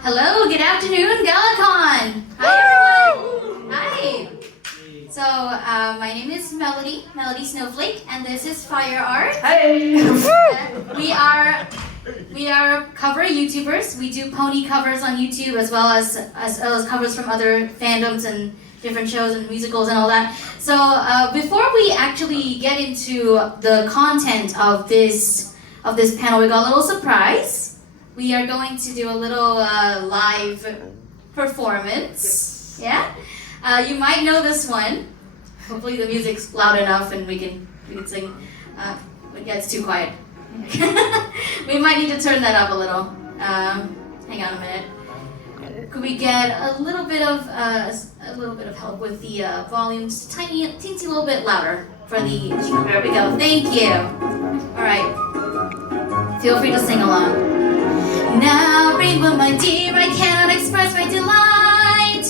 Hello, good afternoon, Galacon. Hi, everyone. Hi. So, my name is Melody Snowflake, and this is FireArt. Hey! We are cover YouTubers. We do pony covers on YouTube as well as covers from other fandoms and different shows and musicals and all that. So, before we actually get into the content of this panel, we got a little surprise. We are going to do a little live performance. Yeah? You might know this one. Hopefully the music's loud enough and we can sing. But yeah, it's too quiet. We might need to turn that up a little. Hang on a minute. Could we get a little bit of help with the volume, just teensy little bit louder for the. There we go. Thank you. All right. Feel free to sing along. Now, Rainbow, my dear, I cannot express my delight.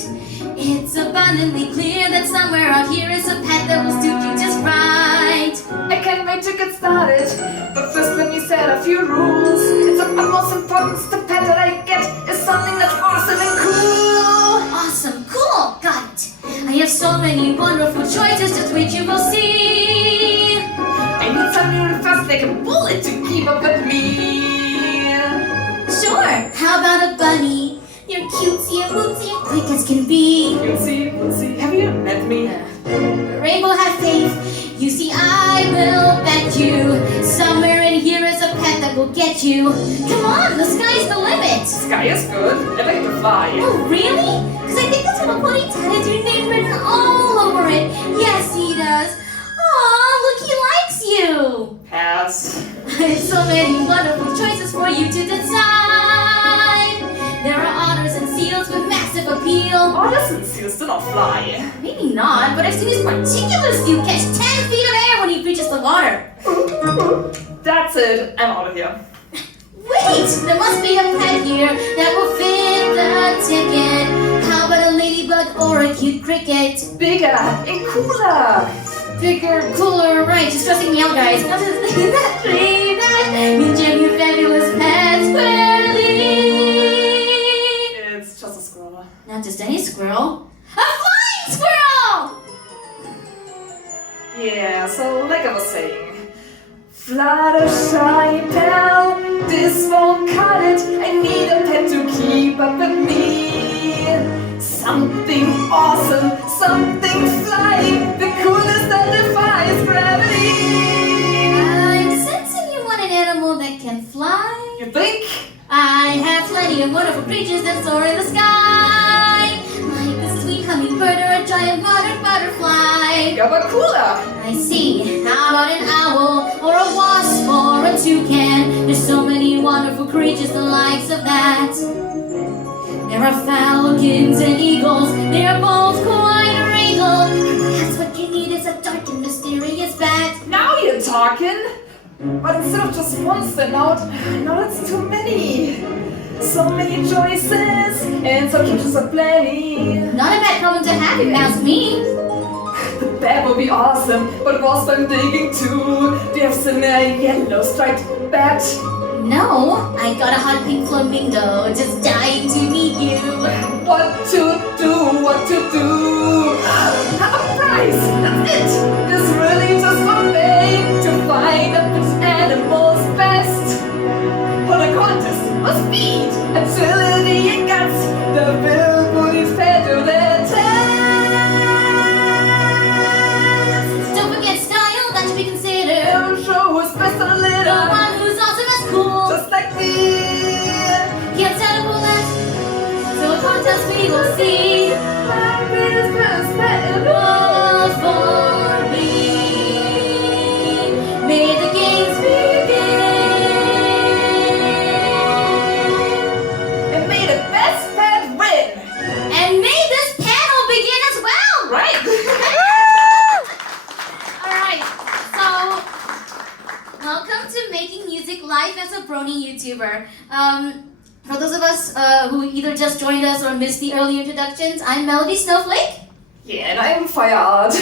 It's abundantly clear that somewhere out here is a pet that will suit you just right. I can't wait to get started, but first let me set a few rules. It's of utmost importance the pet that I get is something that's awesome and cool. Awesome, cool, got it. I have so many wonderful choices, just wait you will see. I need something really fast like a bullet to keep up with me. Sure, how about a bunny? You're cutesy and wootsy and quick as can be. Cutesy, have you met me? Rainbow, have faith. You see, I will bet you somewhere in here is a pet that will get you. Come on, the sky's the limit. Sky is good. I like to fly. Oh, really? Because I think this little pony has your name written all over it. Yes, he does. Aw, look, he likes you. Pass. So many wonderful choices for you to decide. There are otters and seals with massive appeal. Otters and seals do not fly. Maybe not, but I've seen his particular seal catch 10 feet of air when he reaches the water. That's it. I'm out of here. Wait, there must be a pet here that will fit the ticket. How about a ladybug or a cute cricket? Bigger and cooler. Bigger, cooler, right? Just stressing me out, guys. Not just thinking that tree that means your fabulous pet squirrely. It's just a squirrel. Not just any squirrel. A flying squirrel! Yeah, so like I was saying, Fluttershy pal, this won't cut it. I need a pet to keep up with me. Something awesome, something flying, the coolest that defies gravity. I'm sensing you want an animal that can fly. You think? I have plenty of wonderful creatures that soar in the sky, like the sweet hummingbird or a giant water butterfly. Yeah, but cooler. I see. How about an owl or a wasp or a toucan? There's so many wonderful creatures, the likes of that. There are falcons and eagles. They are both quite regal. Perhaps what you need is a dark and mysterious bat. Now you're talking. But instead of just one standout, now it's too many. So many choices and some choices are plenty. Not a bad problem to have, if you ask me. The bat would be awesome, but whilst I'm digging too, do you have seen a yellow striped bat? No, I got a hot pink flamingo, just dying to meet you. What to do? A prize! That's it! There's really just one way to find out which animal's best. For the contest of speed, agility, and guts, the billboard is fair to their test. Don't forget style, that should be considered. They'll show who's best a little. The one who's awesome as cool. Just like me. Can't tell who left, so a contest we will see. My business pet in All for me. May the games begin. And may the best pet win. And may this panel begin as well. Right? Alright, so welcome to Making Music Live as a Brony YouTuber. For those of us who either just joined us or missed the early introductions, I'm Melody Snowflake. Yeah, and I am FireArt.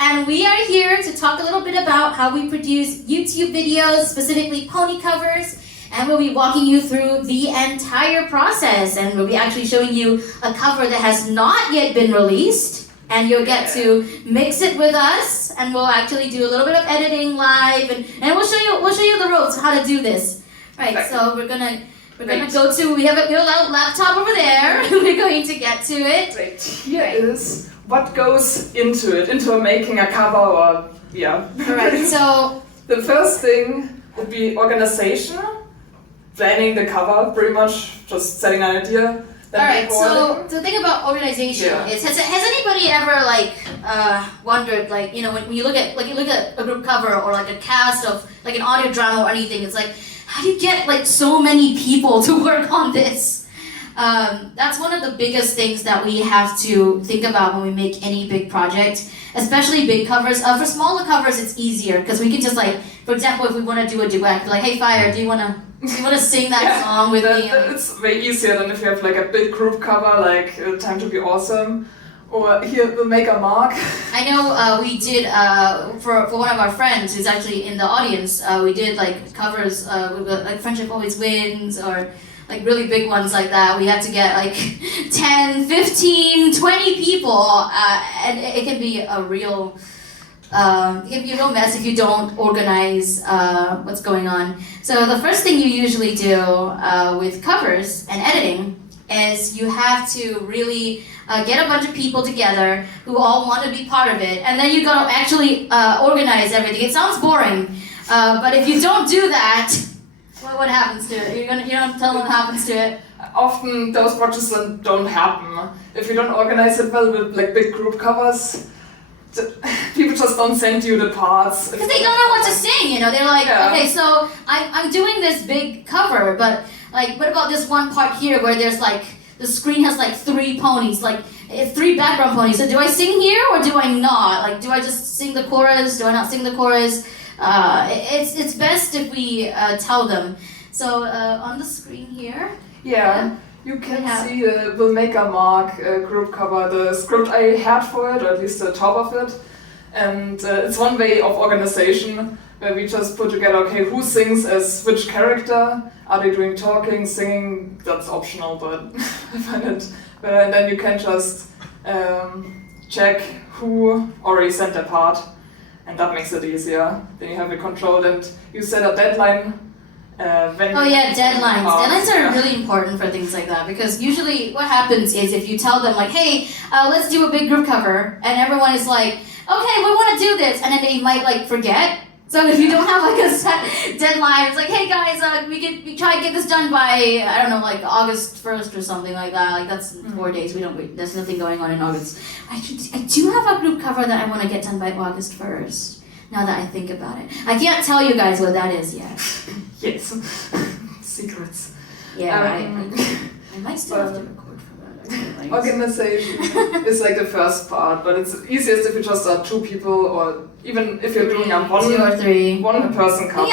And we are here to talk a little bit about how we produce YouTube videos, specifically pony covers, and we'll be walking you through the entire process, and we'll be actually showing you a cover that has not yet been released, and you'll get to mix it with us, and we'll actually do a little bit of editing live, and we'll show you the ropes how to do this. Right, so we're gonna go to, we have a laptop over there. We're going to get to it. Right. Here is what goes into making a cover, or Alright, so the first thing would be organization, planning the cover, pretty much just setting an idea. Alright, so the thing about organization is, has anybody ever wondered, when you look at a group cover or like a cast of like an audio drama or anything, it's like, how do you get like so many people to work on this? That's one of the biggest things that we have to think about when we make any big project, especially big covers. For smaller covers, it's easier because we can just for example, if we want to do a duet, like, hey Fire, do you want to sing that song with me? It's way easier than if you have like a big group cover, like Time to Be Awesome, or here we'll make a mark. I know we did for one of our friends who's actually in the audience. We did like covers like Friendship Always Wins, or like really big ones like that. We had to get like 10, 15, 20 people, and it can be a real mess if you don't organize what's going on. So the first thing you usually do with covers and editing is you have to really get a bunch of people together who all want to be part of it, and then you gotta actually organize everything. It sounds boring, but if you don't do that, what happens to it? You don't tell them what happens to it. Often those projects don't happen if you don't organize it well with like big group covers. People just don't send you the parts because they don't know what to sing. They're like, okay, so I'm doing this big cover, but like, what about this one part here where there's like the screen has like 3 ponies, like 3 background ponies. So do I sing here or do I not? Like, do I just sing the chorus? Do I not sing the chorus? It's best if we tell them. So on the screen here. You can see We'll Make a Mark group cover, the script I had for it, or at least the top of it. And it's one way of organization where we just put together, okay, who sings as which character? Are they doing talking, singing? That's optional, but I find it better. And then you can just check who already sent their part, and that makes it easier. Then you have it controlled, and you set a deadline. Deadlines. Deadlines are really important for things like that, because usually what happens is if you tell them like, hey, let's do a big group cover, and everyone is like, okay, we want to do this, and then they might like forget. So if you don't have like a set deadline, it's like, hey guys, we try to get this done by, I don't know, like August 1st or something like that. Like that's 4 days. There's nothing going on in August. I do have a group cover that I want to get done by August 1st. Now that I think about it, I can't tell you guys what that is yet. Yes, secrets. Yeah, I might still have to record for that. Organization is like the first part, but it's easiest if you just are 2 people, or even if you're doing a 2 or 3 one person cover.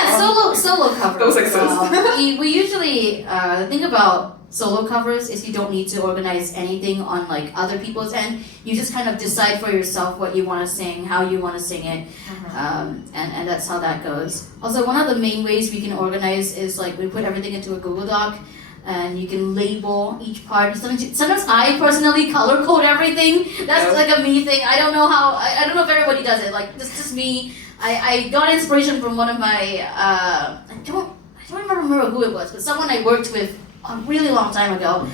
Solo cover. Those exist. We usually the thing about solo covers is you don't need to organize anything on like other people's end. You just kind of decide for yourself what you want to sing, how you want to sing it, and that's how that goes. Also, one of the main ways we can organize is like we put everything into a Google Doc, and you can label each part. Sometimes I personally color code everything. That's like a me thing. I don't know how. I don't know if everybody does it. Like this is just me. I got inspiration from one of my. I don't remember who it was, but someone I worked with a really long time ago.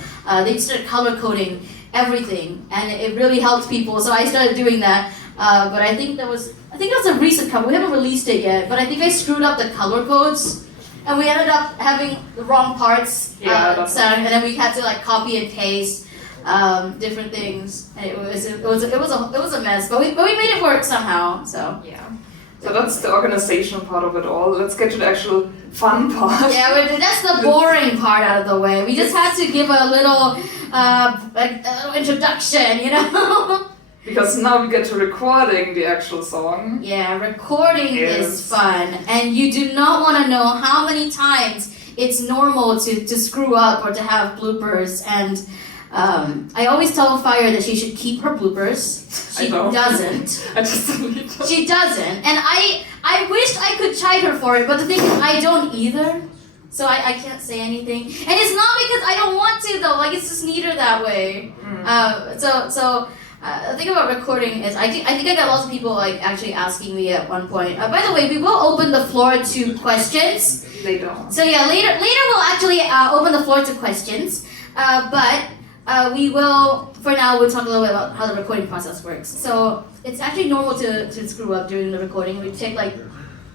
They started color coding everything, and it really helped people. So I started doing that. But I think it was a recent cover. We haven't released it yet, but I think I screwed up the color codes, and we ended up having the wrong parts. And then we had to like copy and paste different things. And it was a mess, but we made it work somehow. So So that's the organization part of it all. Let's get to the actual fun part. Yeah, that's the boring part out of the way. We just had to give a little introduction, Because now we get to recording the actual song. Yeah, recording is fun, and you do not want to know how many times it's normal to screw up or to have bloopers. And I always tell Fire that she should keep her bloopers. She doesn't. I just delete them. She doesn't, and I wished I could chide her for it, but the thing is, I don't either. So I can't say anything. And it's not because I don't want to though, like it's just neater that way. The thing about recording is I think I got lots of people like actually asking me at one point. By the way, we will open the floor to questions. Later on. So yeah, later we'll actually open the floor to questions. But we will, for now, we'll talk a little bit about how the recording process works. So it's actually normal to screw up during the recording. We take like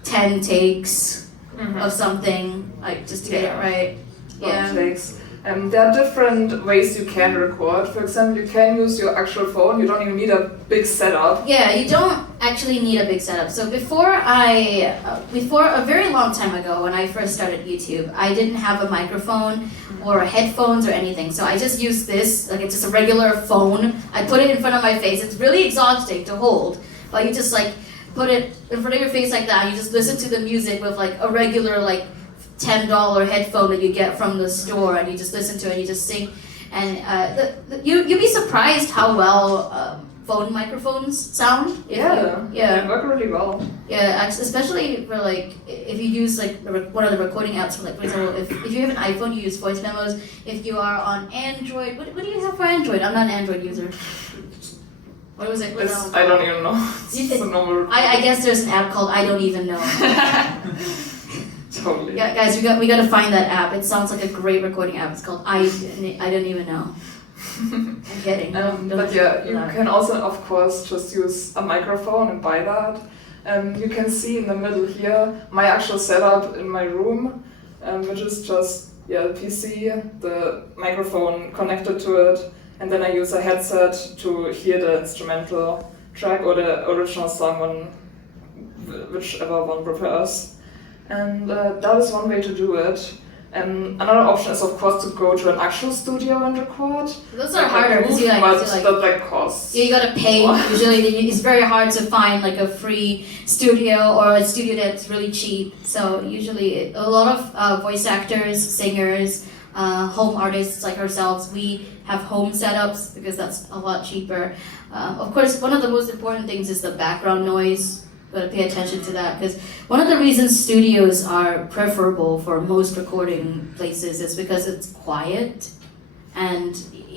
10 takes of something, like just to get it right. Yeah. Takes. There are different ways you can record. For example, you can use your actual phone. You don't even need a big setup. Yeah, you don't actually need a big setup. So before a very long time ago, when I first started YouTube, I didn't have a microphone or headphones or anything. So I just used this, like it's just a regular phone. I put it in front of my face. It's really exhausting to hold, but you just like put it in front of your face like that. And you just listen to the music with like a regular like $10 headphone that you get from the store, and you just listen to it and you just sing. And you'd be surprised how well phone microphones sound. They work really well. Yeah, especially for like if you use like one of the recording apps. For example, if you have an iPhone, you use voice memos. If you are on Android, what do you have for Android? I'm not an Android user. What was it? I don't even know. It's a normal. I guess there's an app called I Don't Even Know. Totally. Yeah, guys, we got to find that app. It sounds like a great recording app. It's called I Don't Even Know. I'm kidding. But yeah, you can also, of course, just use a microphone and buy that. You can see in the middle here my actual setup in my room, which is just the PC, the microphone connected to it, and then I use a headset to hear the instrumental track or the original song, whichever one prefers. And that is one way to do it. And another option is, of course, to go to an actual studio and record. Those are harder because that costs. Yeah, you gotta pay. Usually, it's very hard to find like a free studio or a studio that's really cheap. So usually, a lot of voice actors, singers, home artists like ourselves, we have home setups because that's a lot cheaper. Of course, one of the most important things is the background noise. Gotta pay attention to that, because one of the reasons studios are preferable for most recording places is because it's quiet, and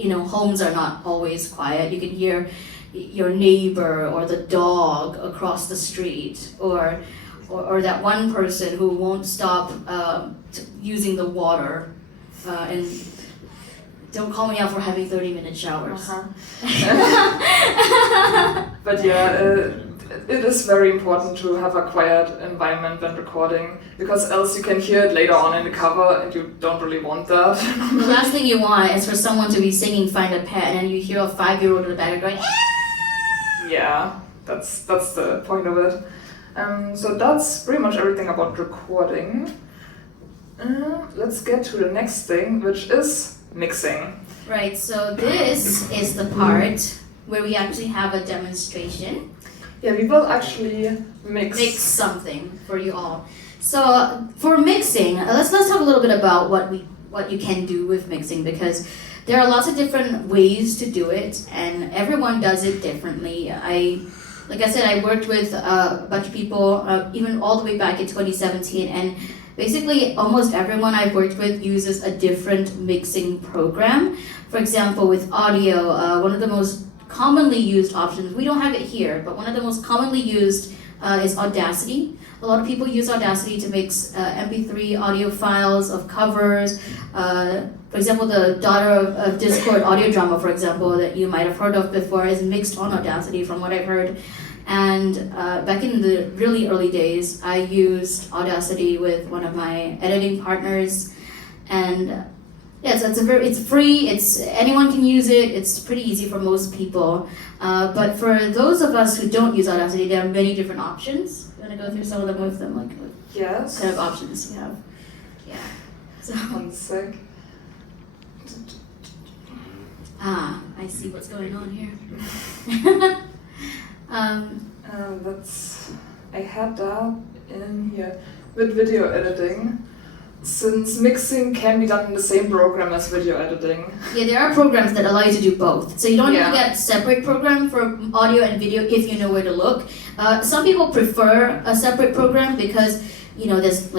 homes are not always quiet. You can hear your neighbor or the dog across the street, or that one person who won't stop using the water, and don't call me out for having 30-minute showers. But it is very important to have a quiet environment when recording, because else you can hear it later on in the cover and you don't really want that. The last thing you want is for someone to be singing Find a Pet and you hear a 5-year-old in the background going, "Ah!" Yeah, that's the point of it. So that's pretty much everything about recording. Let's get to the next thing, which is mixing. Right, so this is the part where we actually have a demonstration. Yeah, we will actually mix something for you all. So for mixing, let's talk a little bit about what you can do with mixing, because there are lots of different ways to do it, and everyone does it differently. Like I said, I worked with a bunch of people, even all the way back in 2017, and basically almost everyone I've worked with uses a different mixing program. For example, with audio, one of the most commonly used options, we don't have it here, but one of the most commonly used is Audacity. A lot of people use Audacity to mix MP3 audio files of covers. For example, the daughter of Discord Audio Drama, for example, that you might have heard of before, is mixed on Audacity from what I've heard. And back in the really early days, I used Audacity with one of my editing partners, and it's free. Anyone can use it. It's pretty easy for most people. But for those of us who don't use Audacity, there are many different options. You want to go through some of them with them, yes. What kind of options you have? Yeah. So. 1 sec. I see what's going on here. I had that in here with video editing. Since mixing can be done in the same program as video editing. Yeah, there are programs that allow you to do both. So you don't need to get a separate program for audio and video if you know where to look. Some people prefer a separate program because, there's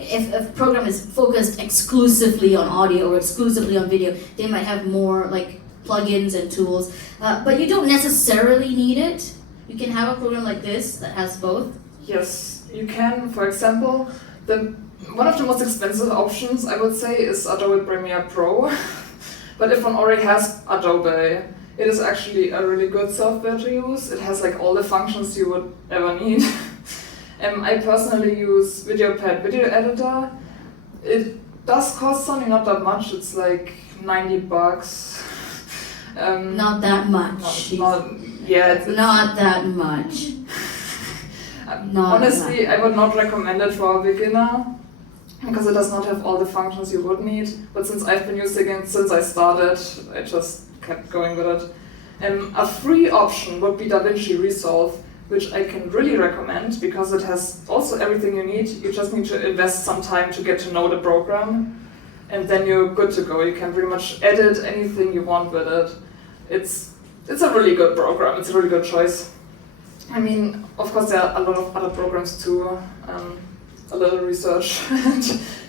if a program is focused exclusively on audio or exclusively on video, they might have more like plugins and tools, but you don't necessarily need it. You can have a program like this that has both. Yes, you can. For example, one of the most expensive options I would say is Adobe Premiere Pro. But if one already has Adobe, it is actually a really good software to use. It has like all the functions you would ever need. I personally use VideoPad Video Editor. It does cost something, not that much. It's like $90. Not that much. It's not that much. Honestly, I would not recommend it for a beginner because it does not have all the functions you would need. But since I've been using it since I started, I just kept going with it. A free option would be DaVinci Resolve, which I can really recommend because it has also everything you need. You just need to invest some time to get to know the program, and then you're good to go. You can pretty much edit anything you want with it. It's a really good program. It's a really good choice. I mean, of course, there are a lot of other programs too. A little research, and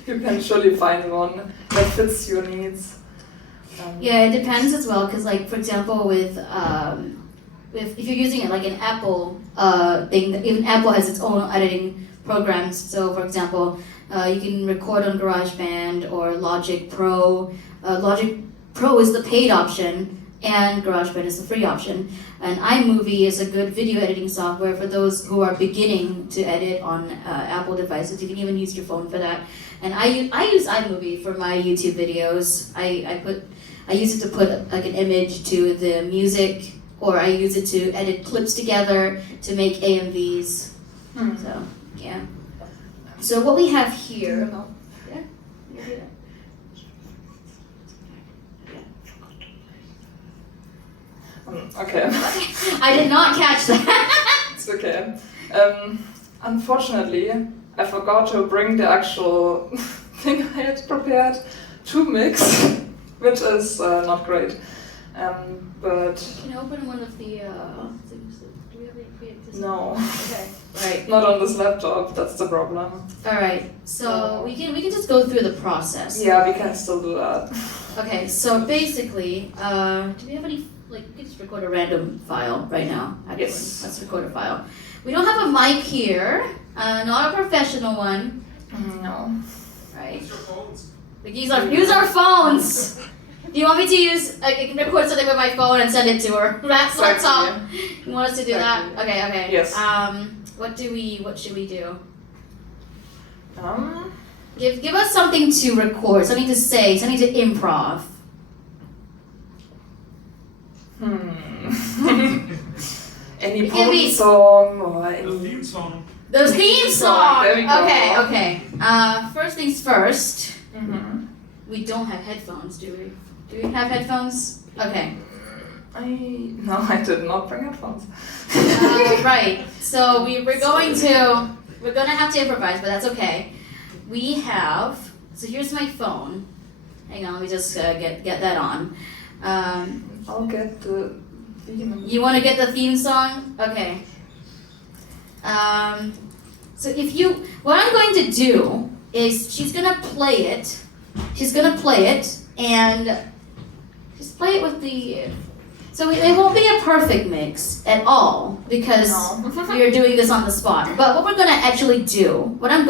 you can surely find one that fits your needs. Yeah, it depends as well, because like for example, with if you're using it like an Apple thing, even Apple has its own editing programs. So for example, you can record on GarageBand or Logic Pro. Logic Pro is the paid option, and GarageBand is the free option. And iMovie is a good video editing software for those who are beginning to edit on Apple devices. You can even use your phone for that. And I use iMovie for my YouTube videos. I use it to put like an image to the music, or I use it to edit clips together to make AMVs. So yeah. So what we have here. Yeah. You do that. Okay. I did not catch that. It's okay. Unfortunately, I forgot to bring the actual thing I had prepared to mix, which is not great. But Can you open one of the things? Do we have any pre-existing? no, Okay. Right. not on this laptop. That's the problem. All right. So we can just go through the process. Yeah, we can still do that. Okay. So basically, do we have any? Like, we can just record a random file right now. Actually. Yes. Let's record a file. We don't have a mic here. Not a professional one. No. Right. Use your phones. Like, use our phones. Do you want me to use? I can record something with my phone and send it to her. That's laptop. You want us to do that? Okay. Okay. Yes. What should we do? Um. Give us something to record, something to say, something to improv. Any It can be- pop song or The any. theme song. The theme song. There we go. Okay. First things first. Mm-hmm. We don't have headphones, do we? Do we have headphones? Okay. No, I did not bring headphones. Right. So we're gonna have to improvise, but that's okay. We have. So here's my phone. Hang on, let me just get that on. I'll get the theme. You want to get the theme song? Okay. So what I'm going to do is she's gonna play it. She's gonna play it and just play it with the. So it won't be a perfect mix at all because No. we are doing this on the spot. But what we're gonna actually do, what I'm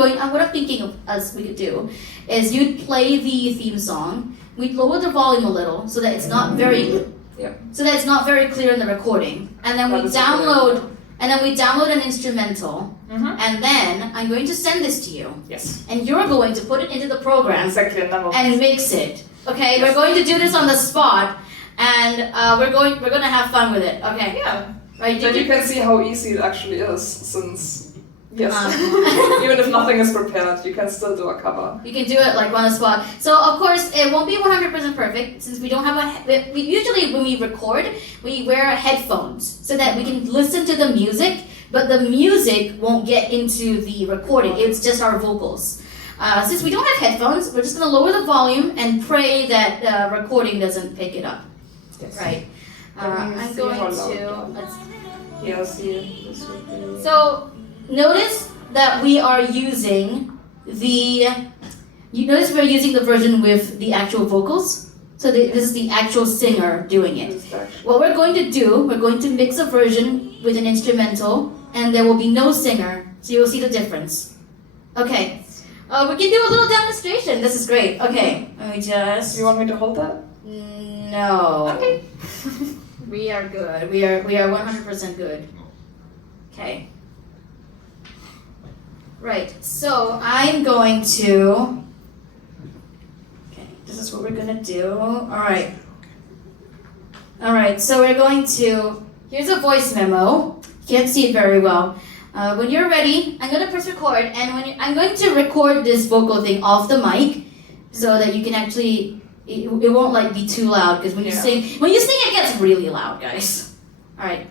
thinking of us we could do, is you'd play the theme song. We'd lower the volume a little so that it's not very. Yeah. So that it's not very clear in the recording, and then That we is download an instrumental, Mm-hmm. and then I'm going to send this to you, Yes. and you're going to put it into the program Exactly. And then we'll. and mix it. Okay, Yes. we're going to do this on the spot, and we're gonna have fun with it. Okay, Yeah. right? Then you can see how easy it actually is, since yes, Um. even if nothing is prepared, you can still do a cover. You can do it like on the spot. So of course it won't be 100% perfect since we don't have we usually when we record we wear headphones so that we can listen to the music, but the music won't get into the recording. It's just our vocals. Since we don't have headphones, we're just gonna lower the volume and pray that recording doesn't pick it up. Yes. Right. Let me I'm see going how loud to. that Let's, Yeah, see, this would be. so notice that we are using you notice we're using the version with the actual vocals. So this is the actual singer doing it. What we're going to do, we're going to mix a version with an instrumental, and there will be no singer, so you'll see the difference. Okay, we can do a little demonstration. This is great. Okay, let me just... You want me to hold that? No. Okay. We are good. We are 100% good. Okay. Right, so I'm going to... This is what we're gonna do. Alright, so we're going to, here's a voice memo. You can't see it very well. When you're ready, I'm gonna press record, and I'm going to record this vocal thing off the mic so that you can actually, it won't like be too loud, because when you sing it gets really loud, guys. Alright,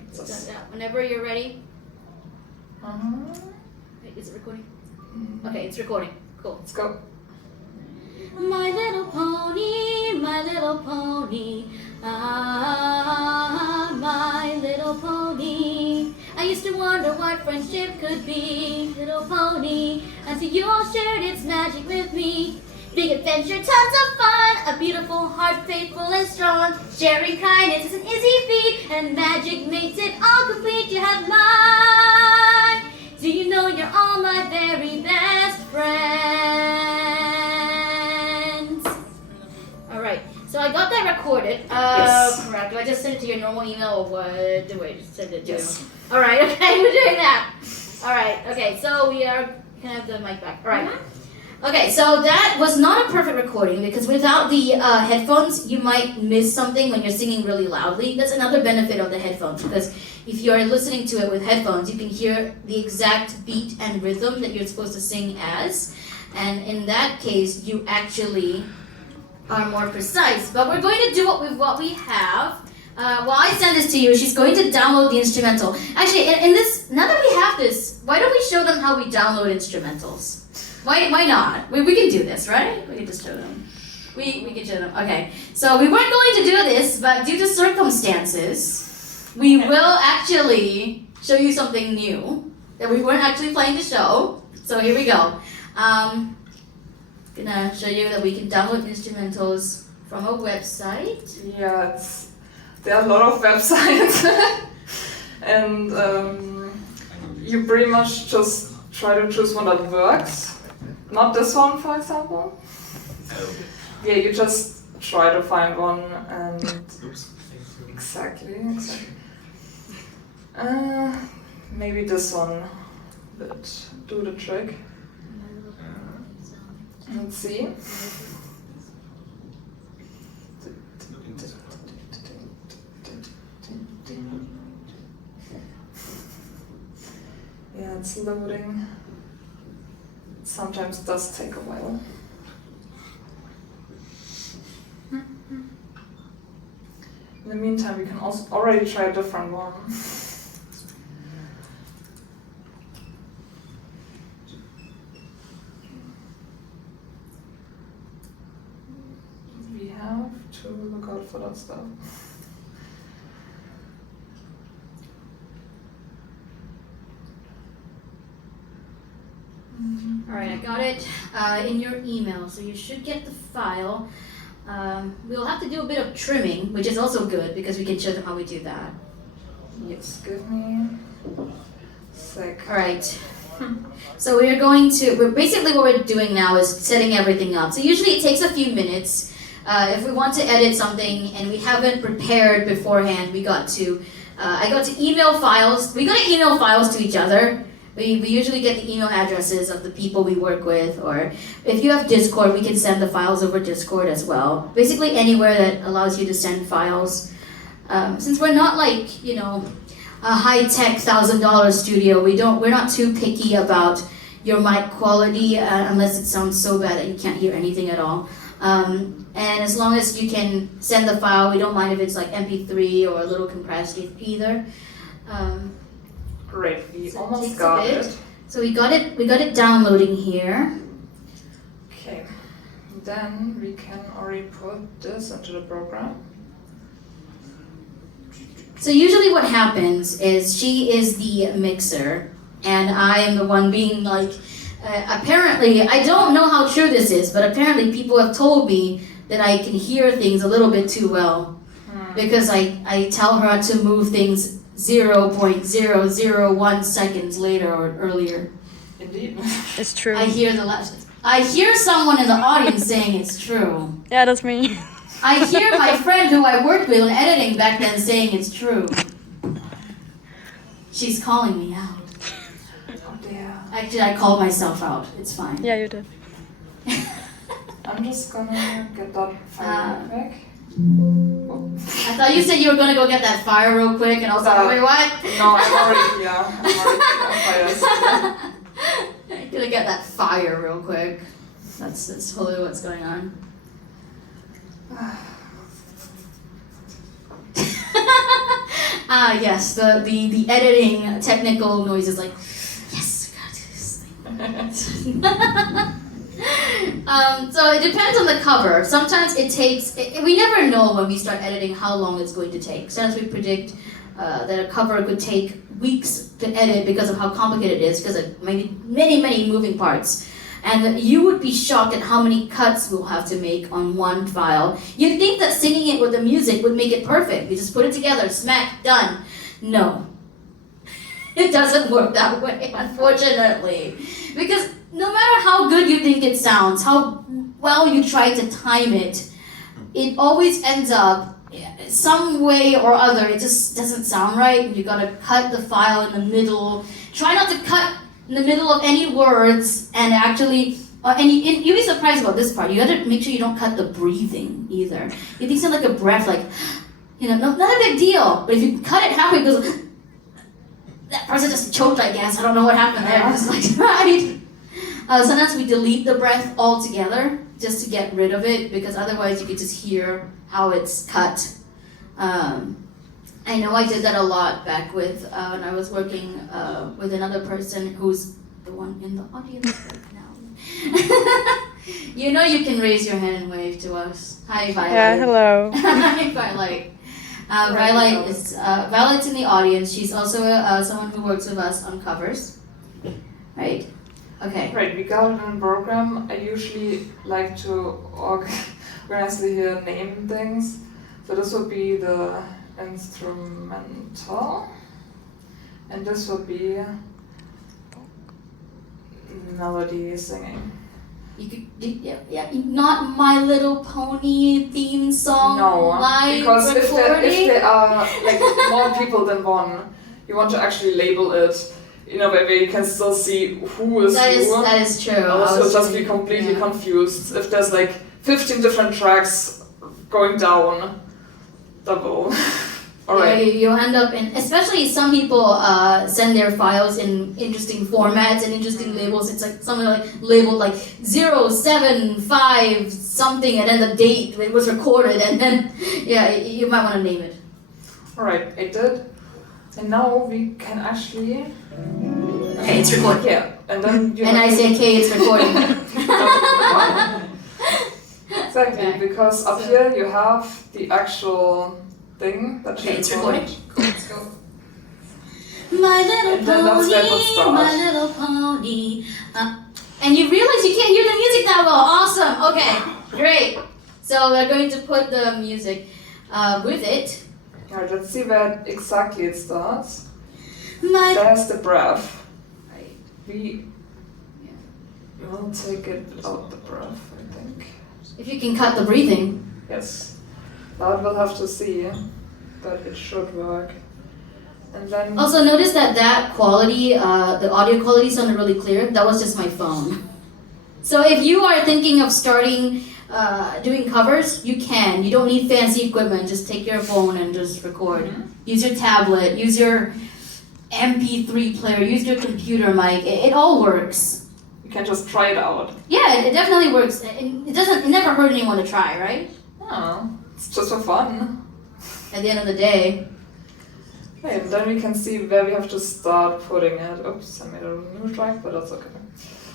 whenever you're ready. Wait, is it recording? Okay, it's recording. Cool. Let's go. My little pony, ah, my little pony. I used to wonder what friendship could be, little pony, until you all shared its magic with me. Big adventure, tons of fun, a beautiful heart, faithful and strong. Sharing kindness is an easy feat, and magic makes it all complete. You have mine. Do you know you're all my very best friends? Alright, so I got that recorded. Yes. Correct. Do I just send it to your normal email, or what do I just send it to? Yes. Alright, okay, we're doing that. Alright, okay, so we are, can I have the mic back? Alright. Okay, so that was not a perfect recording, because without the headphones, you might miss something when you're singing really loudly. That's another benefit of the headphones, because if you're listening to it with headphones, you can hear the exact beat and rhythm that you're supposed to sing as. And in that case, you actually are more precise. But we're going to do it with what we have. While I send this to you, she's going to download the instrumental. Actually, in this, now that we have this, why don't we show them how we download instrumentals? Why not? We can do this, right? We can just show them. We can show them. Okay. So we weren't going to do this, but due to circumstances, we will actually show you something new that we weren't actually planning to show. So here we go. Gonna show you that we can download instrumentals from a website. Yeah, there are a lot of websites, and you pretty much just try to choose one that works. Not this one, for example. Yeah, you just try to find one, and exactly. Maybe this one would do the trick. Let's see. Yeah, it's loading. Sometimes it does take a while. In the meantime, we can also already try a different one. We have to look out for that stuff. Alright, I got it in your email, so you should get the file. We'll have to do a bit of trimming, which is also good because we can show them how we do that. Yes, give me a sec. Alright, so basically what we're doing now is setting everything up. So usually it takes a few minutes. If we want to edit something and we haven't prepared beforehand, I got to email files. We got to email files to each other. We usually get the email addresses of the people we work with, or if you have Discord, we can send the files over Discord as well. Basically anywhere that allows you to send files. Since we're not like, a high-tech $1,000 studio, we're not too picky about your mic quality unless it sounds so bad that you can't hear anything at all. And as long as you can send the file, we don't mind if it's like MP3 or a little compressed either. Great, we almost got it. So we got it downloading here. Okay, then we can already put this into the program. So usually what happens is she is the mixer, and I am the one being like Apparently, I don't know how true this is, but apparently people have told me that I can hear things a little bit too well. Because I tell her to move things 0.001 seconds later or earlier. Indeed. It's true. I hear someone in the audience saying it's true. Yeah, that's me. I hear my friend who I worked with in editing back then saying it's true. She's calling me out. Oh dear. Actually, I called myself out. It's fine. Yeah, you did. I'm just gonna get that fire back. I thought you said you were gonna go get that fire real quick, and I was like, wait, what? No, I'm already fire. I'm gonna get that fire real quick. That's totally what's going on. Yes, the editing technical noise is like, yes, we gotta do this thing. So it depends on the cover. Sometimes it takes, we never know when we start editing how long it's going to take. Sometimes we predict that a cover could take weeks to edit because of how complicated it is, because of many moving parts. And you would be shocked at how many cuts we'll have to make on one file. You'd think that singing it with the music would make it perfect. You just put it together, smack, done. No. It doesn't work that way, unfortunately. Because no matter how good you think it sounds, how well you try to time it, it always ends up some way or other. It just doesn't sound right. You gotta cut the file in the middle. Try not to cut in the middle of any words, and actually, you'll be surprised about this part. You gotta make sure you don't cut the breathing either. It think sound like a breath, like, not a big deal. But if you cut it halfway, it goes, that person just choked, I guess. I don't know what happened there. Just like, right. Sometimes we delete the breath altogether just to get rid of it, because otherwise you could just hear how it's cut. I know I did that a lot back with when I was working with another person who's the one in the audience right now. You can raise your hand and wave to us. Hi, Violet. Yeah, hello. Hi, Violet. Violet's in the audience. She's also someone who works with us on covers. Right? Okay. Right, we got it in a program. I usually like to organizely here name things. So this would be the instrumental, and this would be melody singing. Not My Little Pony theme song. No, live because if recording. there are like more people than one, you want to actually label it in a way where you can still see who is who. That is true. Also, just be completely confused if there's like 15 different tracks going down. Double. Alright. Yeah, you end up in, especially some people send their files in interesting formats and interesting labels. It's like something like labeled like 075 something, and then the date it was recorded, and then you might want to name it. Alright, I did. And now we can actually. Okay, it's recorded. Yeah, and then you. And I say, okay, it's recording. Exactly, Okay. because up here you have the actual thing that you it's recorded. recording. Cool, let's go. My little And then that's where it would pony, start. my little pony. And you realize you can't hear the music that well. Awesome. Okay, great. So we're going to put the music with it. Alright, let's see where exactly it starts. My There's the breath. Right. We will take it without the breath, I think. If you can cut the breathing. Yes. Now we'll have to see, but it should work. And then. Also, notice that quality, the audio quality sounded really clear. That was just my phone. So if you are thinking of starting doing covers, you can. You don't need fancy equipment. Just take your phone and just record. Mm-hmm. Use your tablet. Use your MP3 player. Use your computer mic. It all works. You can just try it out. Yeah, it definitely works. It never hurt anyone to try, right? Oh, it's just for fun. At the end of the day. Okay, and then we can see where we have to start putting it. Oops, I made a new track, but that's okay.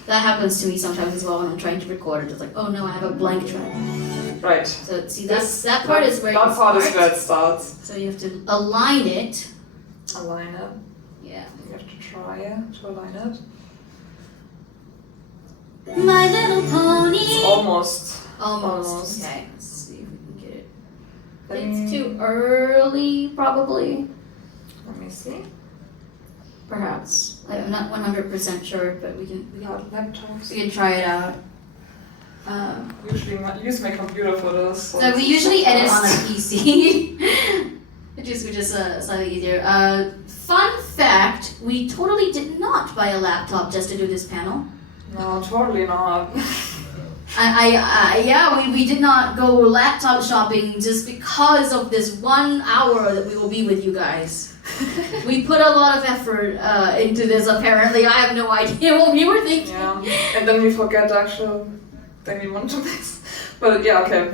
That happens to me sometimes as well when I'm trying to record it. It's like, oh no, I have a blank track. Right. So see, that part is where that you part start. is where it starts. So you have to align it. Align it. Yeah. You have to try to align it. My Little Pony. It's almost. Almost. Okay, let's see if we can get it. Let It's me- too early, probably. Let me see. Perhaps. I'm not 100% sure, but we can Laptops. try it out. Usually use my computer for this. So we it's usually so edit on a fast. PC, which is slightly easier. Fun fact: we totally did not buy a laptop just to do this panel. No, totally not. We did not go laptop shopping just because of this 1 hour that we will be with you guys. We put a lot of effort into this. Apparently, I have no idea what we were thinking. Yeah, and then we forget the actual thing we want to mix. But yeah, okay.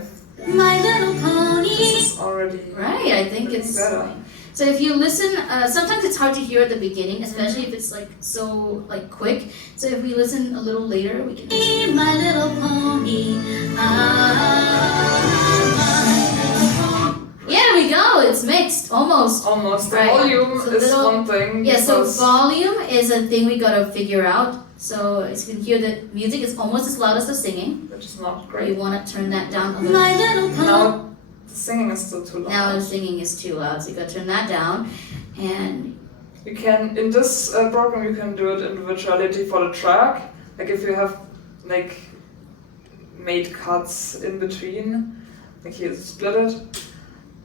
My Little Pony. This is already Right, I think getting it's better. So if you listen, sometimes it's hard to hear at the beginning, especially if it's like so like quick. So if we listen a little later, we can. My Little Pony. Yeah, there we go. It's mixed almost. Almost. The Right. volume So is little- one thing. Yeah, so because- volume is a thing we gotta figure out. So as you can hear, the music is almost as loud as the singing. which is not You great. wanna turn that down a little. My Little Now the singing is still too loud. Now the singing is too loud, so you gotta turn that down. And You can, in this program, you can do it individuality for the track. Like if you have like made cuts in between, like here split it,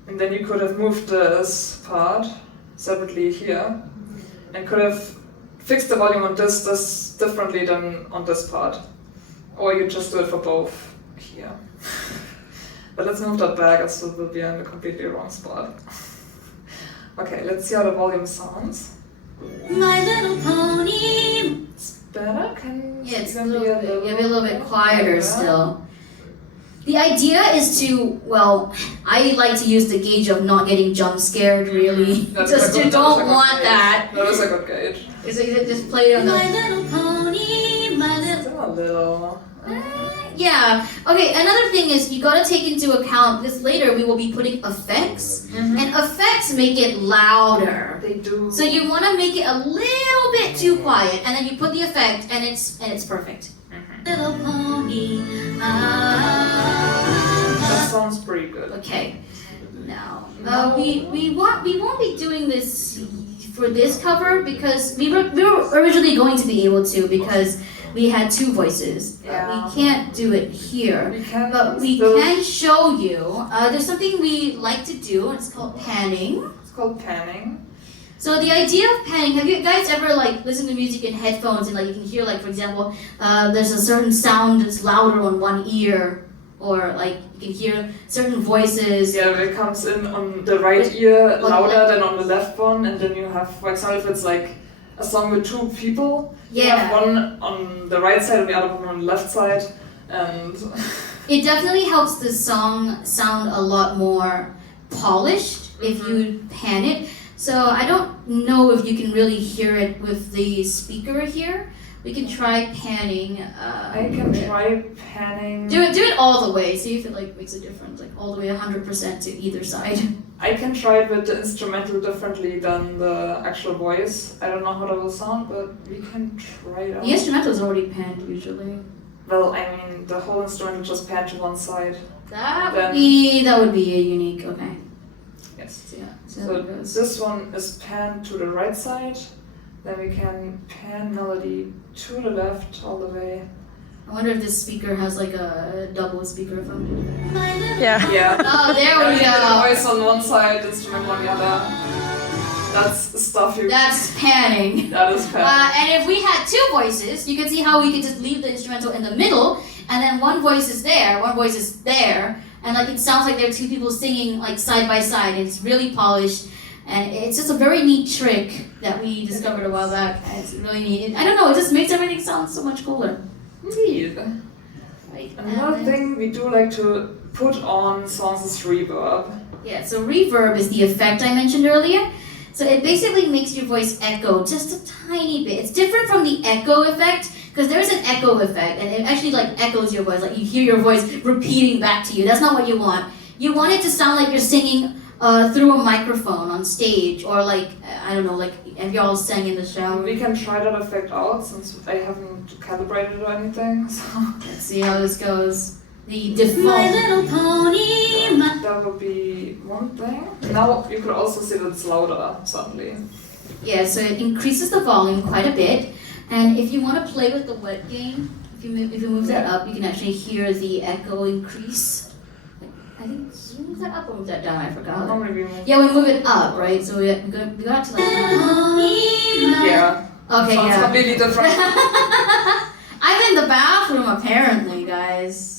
and then you could have moved this part separately here, and could have fixed the volume on this differently than on this part, or you just do it for both here. But let's move that back, as it will be in the completely wrong spot. Okay, let's see how the volume sounds. My Little Pony. It's better? Can Yeah, it's a even little bit, yeah, be a little bit quieter still. The idea is to, well, I like to use the gauge of not getting jump scared, really. That's Just a you good- don't that's a good want gauge. that. That is a good gauge. So you just play it on the. My Little Pony, my little. Still a little. Yeah. Okay. Another thing is you gotta take into account because later we will be putting effects, and effects make it louder. They do. So you want to make it a little bit too quiet, and then you put the effect, and it's perfect. Little pony. That sounds pretty good. Okay. Now we won't be doing this for this cover because we were originally going to be able to because we had two voices. Yeah. We can't do it here. We can But we still- can show you. There's something we like to do. It's called panning. It's called panning. So the idea of panning, have you guys ever like listened to music in headphones and like you can hear like for example, there's a certain sound that's louder on one ear, or like you can hear certain voices. Yeah, it comes in on the right ear the louder left. than on the left one, and then you have, for example, if it's like a song with two people, you Yeah. have one on the right side and the other one on the left side, and It definitely helps the song sound a lot more polished if you pan it. So I don't know if you can really hear it with the speaker here. We can try panning. I can try panning. Do it all the way. See if it like makes a difference, like all the way 100% to either side. I can try it with the instrumental differently than the actual voice. I don't know how that will sound, but we can try it out. The instrumental is already panned usually. Well, I mean, the whole instrumental just panned to one side. That Then- would be a unique. Okay. Yes. So, yeah. So So it goes. this one is panned to the right side. Then we can pan melody to the left all the way. I wonder if this speaker has like a double speaker phone. Yeah. Yeah. Oh, there we The go. voice on one side, instrument on the other. That's stuff you. That's panning. That is pan. And if we had two voices, you can see how we could just leave the instrumental in the middle, and then one voice is there, one voice is there, and like it sounds like there are two people singing like side by side, and it's really polished, and it's just a very neat trick that we discovered a while back. And it's really neat. I don't know, it just makes everything sound so much cooler. Indeed. Right? Another And- thing we do like to put on songs is reverb. Yeah, so reverb is the effect I mentioned earlier. So it basically makes your voice echo just a tiny bit. It's different from the echo effect because there's an echo effect and it actually like echoes your voice, like you hear your voice repeating back to you. That's not what you want. You want it to sound like you're singing through a microphone on stage, or like I don't know, like have you all sang in the shower? We can try that effect out since I haven't calibrated or anything. So Let's see how this goes. The My default. little pony, my that would be one thing. Now you could also see that it's louder suddenly. Yeah, so it increases the volume quite a bit, and if you want to play with the wet gain, if you move that up, you can actually hear the echo increase. I think move that up or move that down. I forgot. Maybe. Yeah, we move it up, right? So we got to like. Yeah. Okay, Sounds yeah. completely different. I'm in the bathroom apparently, guys.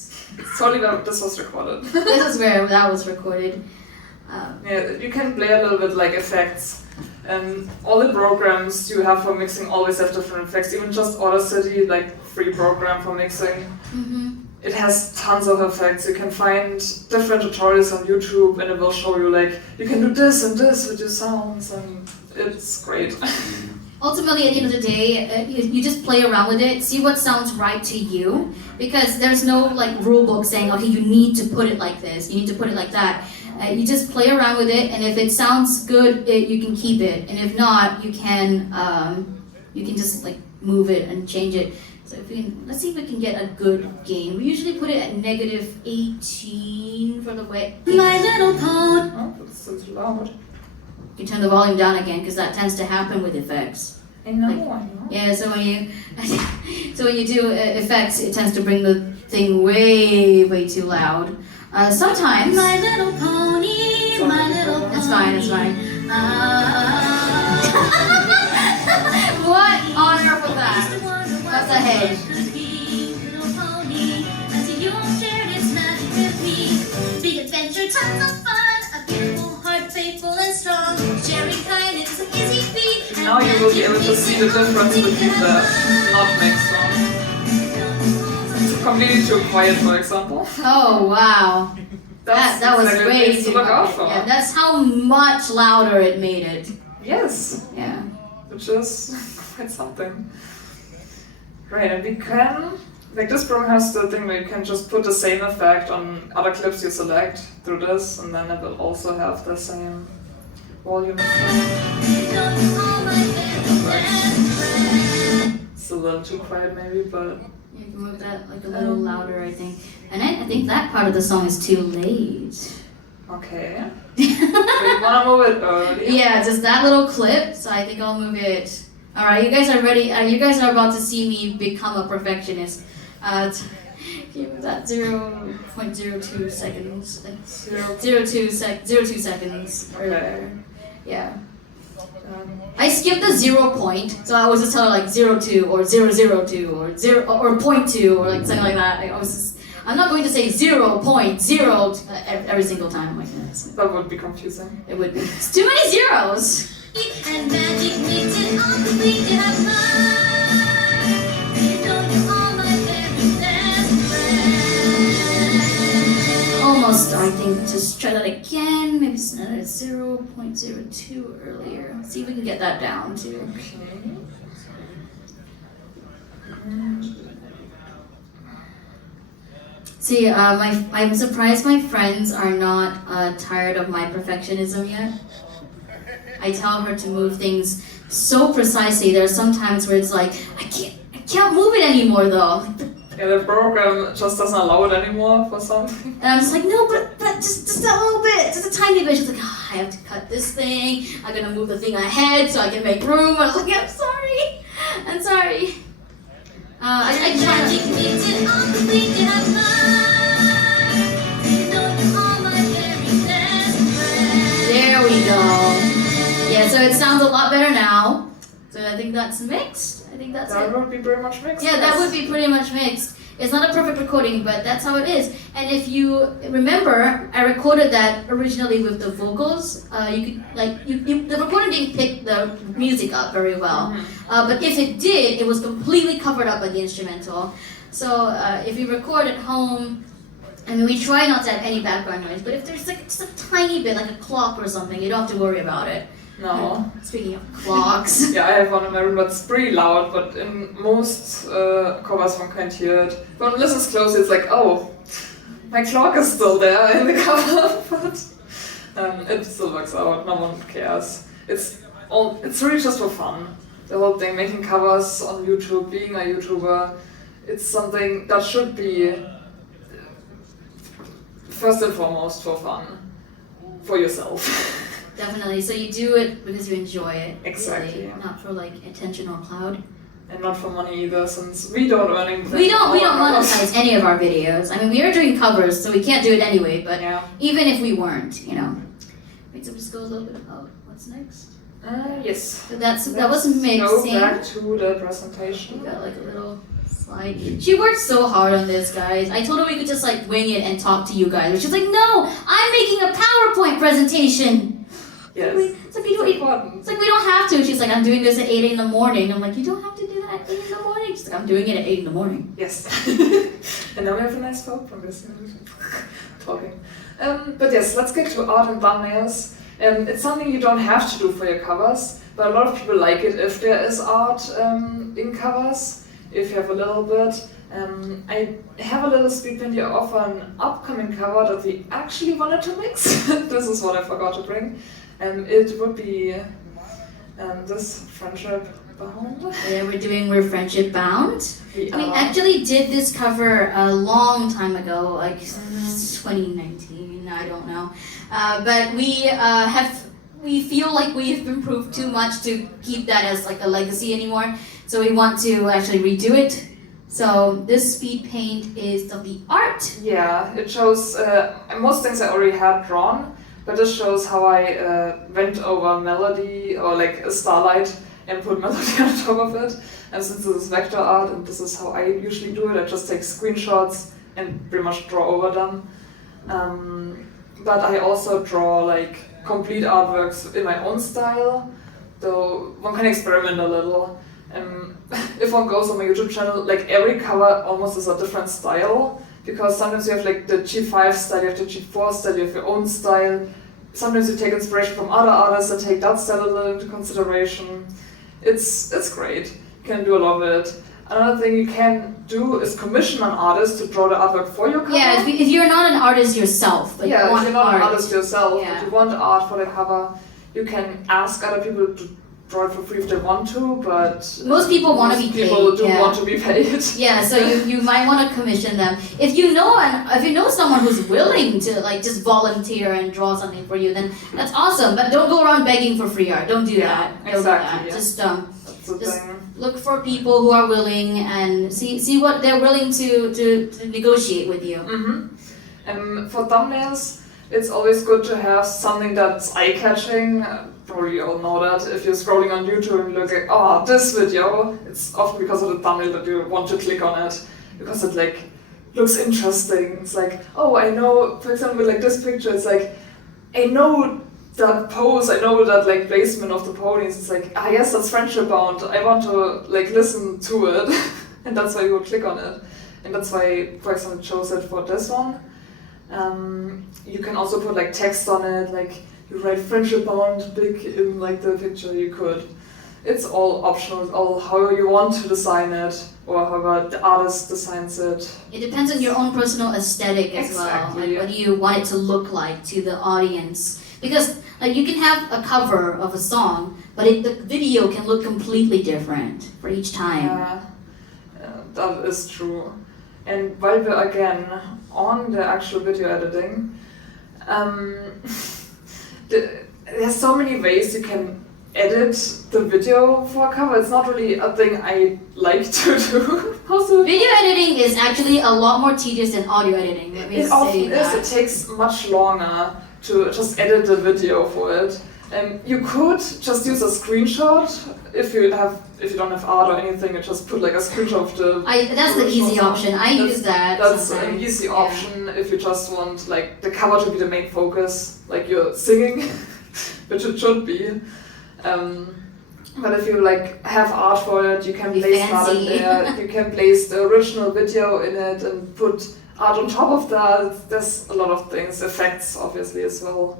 Sorry that this was recorded. This is where that was recorded. Yeah, you can play a little bit like effects. And all the programs you have for mixing always have different effects. Even just Audacity, like free program for mixing, it has tons of effects. You can find different tutorials on YouTube, and it will show you like you can do this and this with your sounds, and it's great. Ultimately, at the end of the day, you just play around with it, see what sounds right to you, because there's no like rule book saying, okay, you need to put it like this, you need to put it like that. You just play around with it, and if it sounds good, you can keep it, and if not, you can just like move it and change it. So if we can, let's see if we can get a good gain. We usually put it at -18 for the wet gain. my little pony. Oh, that's so loud. You can turn the volume down again, because that tends to happen with effects. I know. Yeah, so when you do effects, it tends to bring the thing way too loud. Sometimes My little pony, my little pony. it's fine. What on earth was that? What's ahead? Little pony, until you shared its magic with me. Big adventure, tons of fun. A beautiful heart, faithful and strong. Sharing kindness is an easy feat. Now you will be able to see the difference between the not mixed ones. It's completely too quiet, for example. Oh wow, that was exactly way things to too look out loud. for. Yeah, that's how much louder it made it. Yes, Yeah. which is quite something. Right, and we can, like this program has the thing where you can just put the same effect on other clips you select through this, and then it will also have the same volume effect. It's a little too quiet maybe, but You can move that like a little louder, I think. And I think that part of the song is too late. okay. So you wanna move it early? Yeah, just that little clip. So I think I'll move it. All right, you guys are ready. You guys are about to see me become a perfectionist. Give that 0.02 seconds. 0.02 seconds. Okay. Yeah. I skipped the 0 point, so I was just telling like 0.2 or 0.02 or 0.2 or like something like that. I'm not going to say 0.0 every single time. I'm like, That would be confusing. it would be. It's too many zeros. And magic makes it all complete. You have mine. You know you're all my very best friend. Almost, I think. Just try that again. Maybe it's another 0.02 earlier. See if we can get that down too. Okay. See, I'm surprised my friends are not tired of my perfectionism yet. I tell her to move things so precisely. There are some times where it's like, I can't move it anymore though. Yeah, the program just doesn't allow it anymore for something. And I'm just like, no, but just a little bit, just a tiny bit. She's like, oh, I have to cut this thing. I'm gonna move the thing ahead so I can make room. I was like, I'm sorry. I try Magic to. makes it all complete. You have mine. You know you're all my very best friend. There we go. Yeah, so it sounds a lot better now. So I think that's mixed. I think that's That it. would be pretty much mixed. Yeah, that would be pretty much mixed. It's not a perfect recording, but that's how it is. And if you remember, I recorded that originally with the vocals. The recording didn't pick the music up very well. But if it did, it was completely covered up by the instrumental. So if you record at home, I mean, we try not to have any background noise, but if there's like just a tiny bit, like a clock or something, you don't have to worry about it. No. Speaking of clocks. Yeah, I have one in my room that's pretty loud, but in most covers one can't hear it. When one listens closely, it's like, oh, my clock is still there in the cover, but It still works out. No one cares. It's really just for fun. The whole thing, making covers on YouTube, being a YouTuber, it's something that should be first and foremost for fun, for yourself. Definitely. So you do it because you enjoy it. Exactly. Really, not for like attention or cloud. And not for money either, since we don't earn anything. We don't monetize any of our videos. I mean, we are doing covers, so we can't do it anyway. But Yeah. even if we weren't, you know. Wait, so just go a little bit about what's next. Yes. So that was Let's mixing. Go back to the presentation. We got like a little slide. She worked so hard on this, guys. I told her we could just like wing it and talk to you guys. But she's like, no, I'm making a PowerPoint presentation. Yes. It's like, we don't, important. it's like we don't have to. She's like, I'm doing this at 8 in the morning. I'm like, you don't have to do that at 8 in the morning. She's like, I'm doing it at 8 in the morning. Yes. And now we have a nice quote from this. Talking. But yes, let's get to art and thumbnails. It's something you don't have to do for your covers, but a lot of people like it if there is art in covers, if you have a little bit. I have a little speed video of an upcoming cover that we actually wanted to mix. This is what I forgot to bring. It would be this Friendship Bound. Yeah, we're Friendship Bound. We We actually did this cover a long time ago, like 2019, I don't know. But we feel like we have improved too much to keep that as like a legacy anymore. So we want to actually redo it. So this speed paint is of the art. Yeah, it shows most things I already had drawn, but this shows how I went over melody or like a starlight and put melody on top of it. And since this is vector art and this is how I usually do it, I just take screenshots and pretty much draw over them. But I also draw like complete artworks in my own style, though one can experiment a little. If one goes on my YouTube channel, like every cover almost is a different style, because sometimes you have like the G5 style, you have the G4 style, you have your own style. Sometimes you take inspiration from other artists and take that style a little into consideration. It's great. You can do a lot of it. Another thing you can do is commission an artist to draw the artwork for your cover. Yeah, if you're not an artist yourself, but yeah, you want if you're not art. an artist yourself, Yeah. but you want art for the cover, you can ask other people to draw it for free if they want to, but Most people want to most be paid. people do Yeah. want to be paid. Yeah, so you might want to commission them. If you know someone who's willing to like just volunteer and draw something for you, then that's awesome. But don't go around begging for free art. Don't do Yeah, that. Don't exactly, do that. yeah. Just That's the Just- thing. look for people who are willing and see what they're willing to negotiate with you. For thumbnails, it's always good to have something that's eye-catching. Probably you all know that. If you're scrolling on YouTube and you look at, oh, this video, it's often because of the thumbnail that you want to click on it, because it like looks interesting. It's like, oh, I know, for example, like this picture, it's like, I know that pose, I know that like placement of the ponies. It's like, yes, that's Friendship Bound. I want to like listen to it, and that's why you would click on it. And that's why, for example, I chose it for this one. You can also put like text on it, like you write Friendship Bound big in like the picture. You could. It's all optional. It's all how you want to design it, or how the artist designs it. It depends on your own personal aesthetic as well. Exactly. Like what do you want it to look like to the audience? Because like you can have a cover of a song, but the video can look completely different for each time. Yeah, that is true. And while we're again on the actual video editing, there's so many ways you can edit the video for a cover. It's not really a thing I like to do. Also, Video editing is actually a lot more tedious than audio editing. Let me it say often that. is. It takes much longer to just edit the video for it. You could just use a screenshot if you don't have art or anything. You just put like a screenshot of the. That's the original easy song. option. I use that. That's an sometimes. easy Yeah. option if you just want like the cover to be the main focus, like you're singing, which it should be. But if you like have art for it, you can Be place art in fancy. there. You can place the original video in it and put art on top of that. There's a lot of things, effects obviously as well.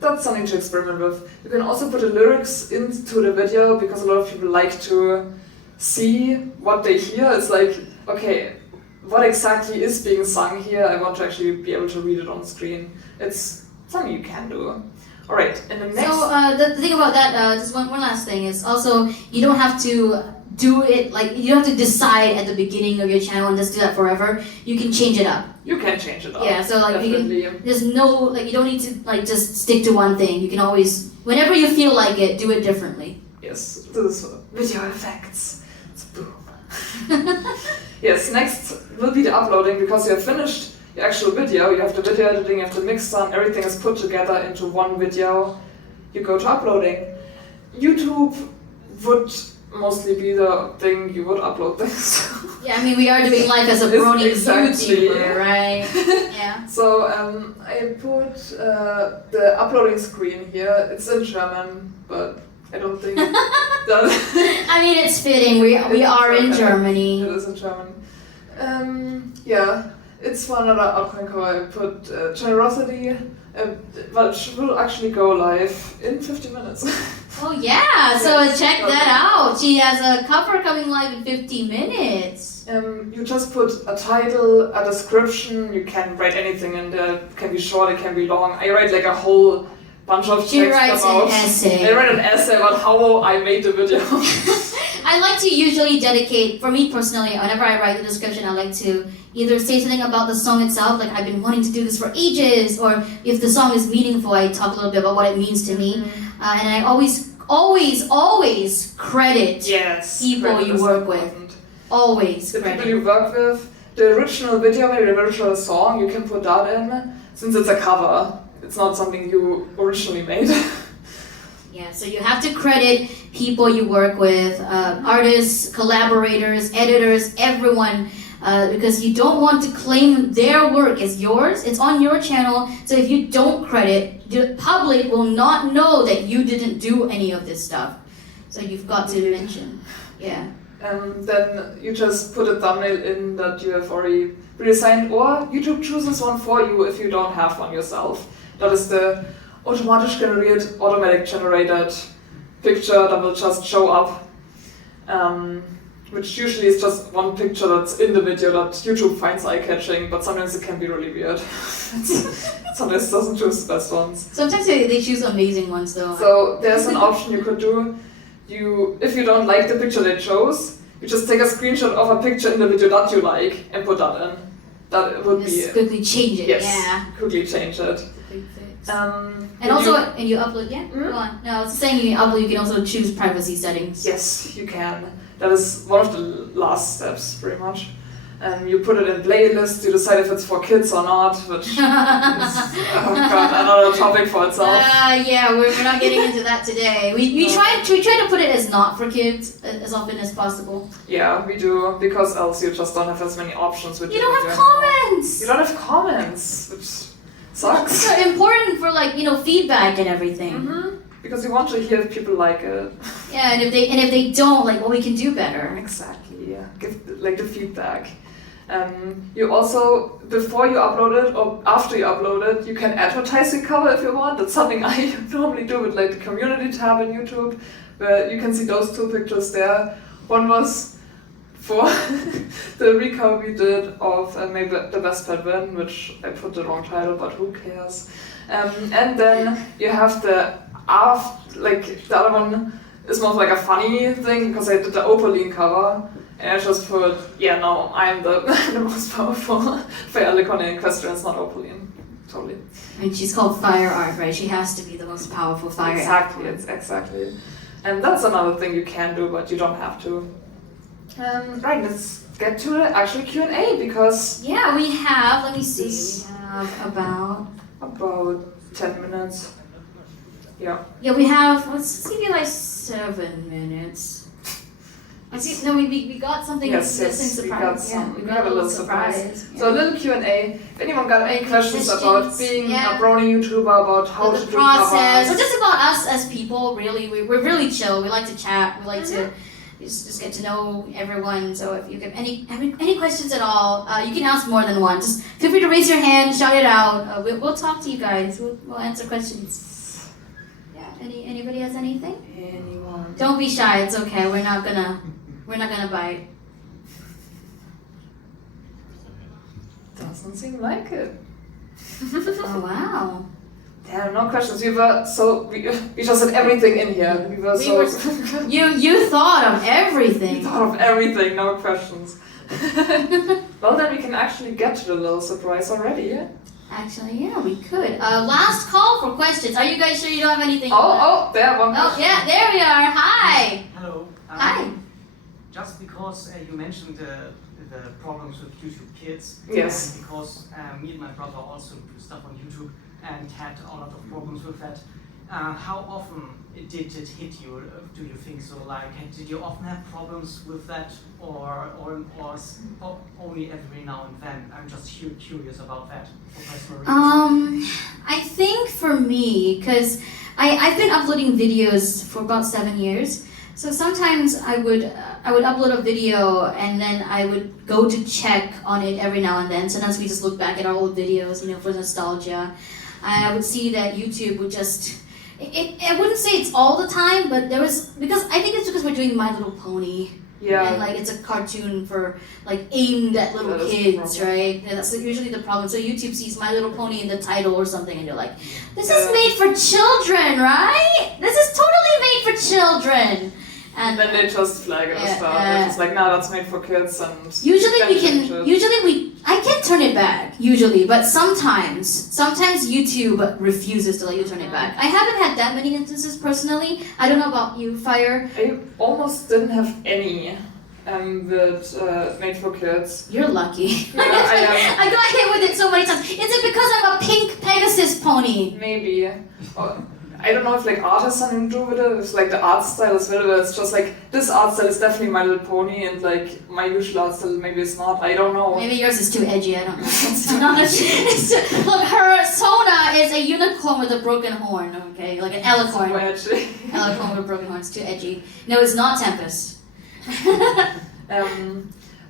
That's something to experiment with. You can also put the lyrics into the video because a lot of people like to see what they hear. It's like, okay, what exactly is being sung here? I want to actually be able to read it on screen. It's something you can do. All right, and the next. So the thing about that, just one last thing is also you don't have to do it like you don't have to decide at the beginning of your channel and just do that forever. You can change it up. You can change it up. Yeah, so like definitely. there's no like you don't need to like just stick to one thing. You can always whenever you feel like it, do it differently. Yes, this is video effects. It's boom. Yes, next will be the uploading because you have finished your actual video. You have the video editing, you have the mix done, everything is put together into one video. You go to uploading. YouTube would mostly be the thing you would upload this. Yeah, I mean we are doing life as a Brony YouTuber, right? Yeah. So I put the uploading screen here. It's in German, but I don't think that. I mean it's fitting. We are in Germany. It is in German. Yeah, it's for another upcoming cover. I put generosity, which will actually go live in 50 minutes. Oh yeah, so check that out. She has a cover coming live in 50 minutes. You just put a title, a description. You can write anything in there. It can be short, it can be long. I write like a whole bunch of She text writes about. an essay. I write an essay about how I made the video. I like to usually dedicate, for me personally, whenever I write the description, I like to either say something about the song itself, like I've been wanting to do this for ages, or if the song is meaningful, I talk a little bit about what it means to me. And I always credit people credit you is work with. important. Always The people credit. you work with, the original video, maybe the original song, you can put that in, since it's a cover. It's not something you originally made. Yeah, so you have to credit people you work with, artists, collaborators, editors, everyone, because you don't want to claim their work as yours. It's on your channel, so if you don't credit, the public will not know that you didn't do any of this stuff. So you've got to mention, yeah. Then you just put a thumbnail in that you have already redesigned, or YouTube chooses one for you if you don't have one yourself. That is the automatic generated picture that will just show up, which usually is just one picture that's in the video that YouTube finds eye-catching, but sometimes it can be really weird. Sometimes it doesn't choose the best ones. Sometimes they choose amazing ones though. So there's an option you could do. If you don't like the picture they chose, you just take a screenshot of a picture in the video that you like and put that in. That would Just be quickly change it, yes, yeah. quickly change it. Big fix. And You upload, yeah? Go on. No, I was saying you upload, you can also choose privacy settings. yes, you can. That is one of the last steps, pretty much. You put it in playlists, you decide if it's for kids or not, which is another topic for itself. Yeah, we're not getting into that today. We try to put it as not for kids as often as possible. Yeah, we do, because else you just don't have as many options. With You don't have comments! You don't have comments, which sucks. It's important for feedback and everything. Mm-hmm. Because you want to hear if people like it. Yeah, and if they don't, well, we can do better. Exactly, yeah. Give the feedback. You also, before you upload it or after you upload it, you can advertise your cover if you want. That's something I normally do with the community tab in YouTube, where you can see those two pictures there. One was for the recover we did of maybe the Best Pet Win, which I put the wrong title, but who cares? And then you have the other one is more like a funny thing, because I did the Opaline cover. And I just put, I'm the most powerful Galacon in Equestrians, not Opaline. Totally. And she's called FireArt, right? She has to be the most powerful FireArt. Exactly. And that's another thing you can do, but you don't have to. Right, let's get to the actual Q&A, because... Yeah, we have, let me see, we have about 10 minutes. Yeah. Yeah, we have, let's see, like 7 minutes. We got something. Yes, surprise. We got a little surprise. Yeah. So a little Q&A. If anyone got any questions about being a Brony YouTuber, about how to do process, covers, or just about us as people, really, we're really chill. We like to chat. We like to just get to know everyone. So if you have any questions at all, you can ask more than one. Just feel free to raise your hand, shout it out. We'll talk to you guys. We'll answer questions. Yeah. Anybody has anything? Anyone? Don't be shy. It's okay. We're not gonna bite. Doesn't seem like it. Oh wow. Damn, no questions. We just had everything in here. You thought of everything. We thought of everything, no questions. Well, then we can actually get to the little surprise already, yeah? Actually, yeah, we could. Last call for questions. Are you guys sure you don't have anything? There, one Oh, question. yeah, there we are. Hi. Hello. Hi. Just because you mentioned the problems with YouTube Kids, Yes. and because me and my brother also do stuff on YouTube and had a lot of problems with that. How often did it hit you? Do you think so? Like, did you often have problems with that, or only every now and then? I'm just curious about that for personal reasons. I think for me, because I've been uploading videos for about 7 years, so sometimes I would upload a video and then I would go to check on it every now and then. Sometimes we just look back at our old videos, for nostalgia. I would see that YouTube would just. I wouldn't say it's all the time, but because we're doing My Little Pony. Yeah. And like it's a cartoon for like aimed at little kids, right? And that's usually the problem. So YouTube sees My Little Pony in the title or something, and they're like, "This is made for children, right? This is totally made for children." And then they just flag it as that. They're just like, no, that's made for kids, and I can turn it back, usually, but sometimes YouTube refuses to let you turn it back. I haven't had that many instances personally. I don't know about you, Fire. I almost didn't have any that made for kids. You're lucky. Yeah, I got hit with it so many times. Is it because I'm a pink Pegasus pony? Maybe. I don't know if like art has something to do with it. It's like the art style as well. It's just like this art style is definitely My Little Pony, and like my usual art style maybe it's not. I don't know. Maybe yours is too edgy. I don't know. Look, her Sona is a unicorn with a broken horn. Okay, like an elecorn. So edgy. Elecorn with a broken horn. It's too edgy. No, it's not Tempest.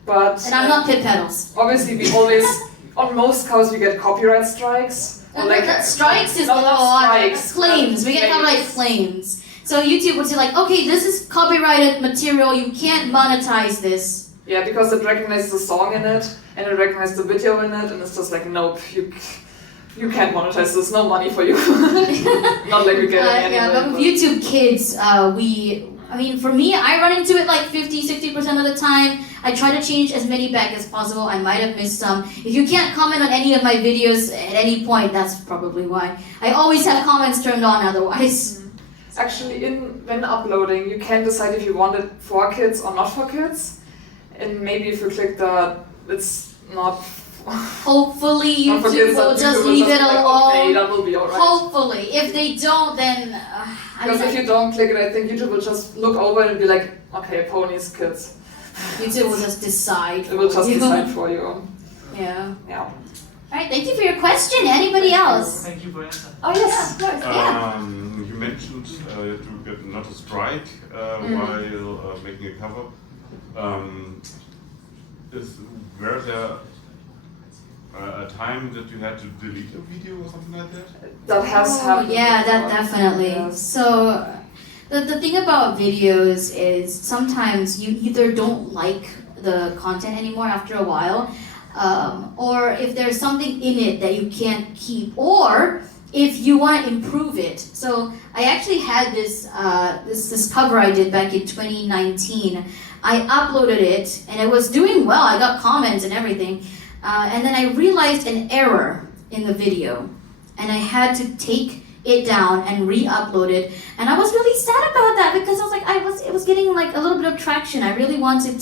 But and I'm not Pit Pedals. Obviously, we always on most covers we get copyright strikes. Or like strikes is claims. We get copyright claims. So YouTube would say like, okay, this is copyrighted material. You can't monetize this. Yeah, because it recognizes the song in it and it recognizes the video in it, and it's just like, nope, you can't monetize this. No money for you. Not like we get any anyway. But with YouTube Kids, for me, I run into it like 50-60% of the time. I try to change as many back as possible. I might have missed some. If you can't comment on any of my videos at any point, that's probably why. I always have comments turned on otherwise. Actually, when uploading, you can decide if you want it for kids or not for kids. And maybe if you click that, it's not... Hopefully YouTube will just leave it alone. Okay, that will be alright. Hopefully. If they don't, then... Because if you don't click it, I think YouTube will just look over it and be like, okay, ponies, kids. YouTube will just decide. It will just decide for you. Yeah. Yeah. Alright, thank you for your question. Anybody else? Thank you for answering. Oh yes, of course. Yeah. You mentioned to get not a strike while making a cover. Were there a time that you had to delete a video or something like that? That has happened. Yeah, before. that definitely. Yes. So the thing about videos is sometimes you either don't like the content anymore after a while, or if there's something in it that you can't keep, or if you want to improve it. So I actually had this cover I did back in 2019. I uploaded it and it was doing well. I got comments and everything. And then I realized an error in the video, and I had to take it down and re-upload it. And I was really sad about that because I was like, it was getting like a little bit of traction. I really wanted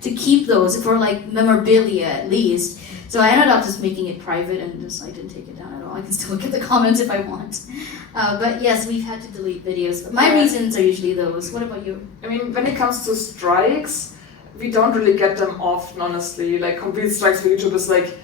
to keep those for like memorabilia at least. So I ended up just making it private and I didn't take it down at all. I can still look at the comments if I want. But yes, we've had to delete videos. But my reasons are usually those. What about you? I mean, when it comes to strikes, we don't really get them often, honestly. Like complete strikes for YouTube is like,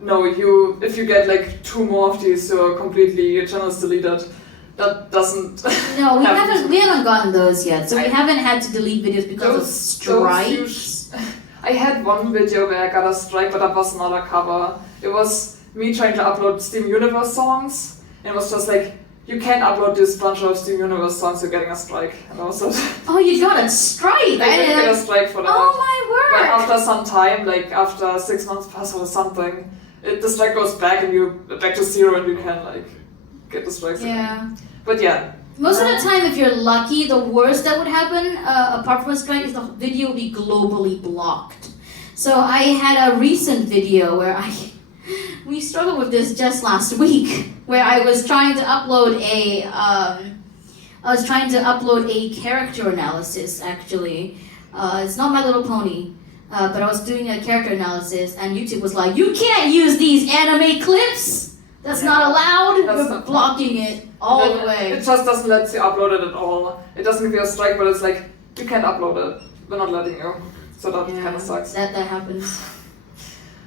no, if you get like 2 more of these, your channel is deleted. That doesn't. No, we haven't gotten those yet. So we haven't had to delete videos because of strikes. I had one video where I got a strike, but that was not a cover. It was me trying to upload Steam Universe songs, and it was just like, you can't upload this bunch of Steam Universe songs, you're getting a strike. And I was like, oh, you got a strike! I didn't get a strike for that. Oh my word! But after some time, like after 6 months pass or something, the strike goes back and you're back to 0 and you can like get the strikes again. Yeah. But yeah. Most of the time, if you're lucky, the worst that would happen, apart from a strike, is the video will be globally blocked. So I had a recent video where we struggled with this just last week, where I was trying to upload a character analysis. Actually, it's not My Little Pony, but I was doing a character analysis, and YouTube was like, "You can't use these anime clips. That's not allowed. That's We're not blocking it all the way." It just doesn't let you upload it at all. It doesn't give you a strike, but it's like, you can't upload it. We're not letting you. So that kind of sucks. That happens.